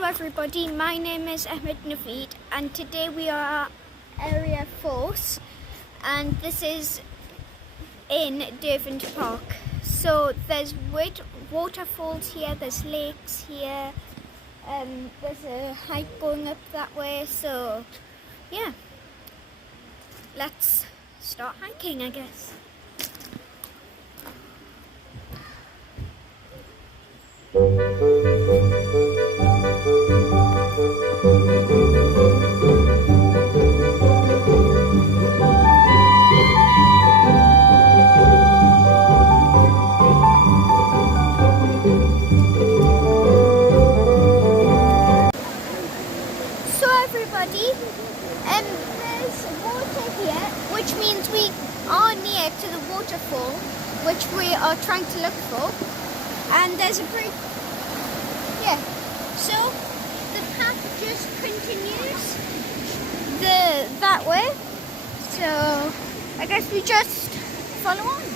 Hello everybody, my name is Ahmed Naveed and today we are at Aira Force and this is in Derwent Park. So there's waterfalls here, there's lakes here, there's a hike going up that way, so yeah, let's start hiking I guess. There's water here, which means we are near to the waterfall, which we are trying to look for. And there's a bridge. Yeah. So the path just continues that way. So I guess we just follow on.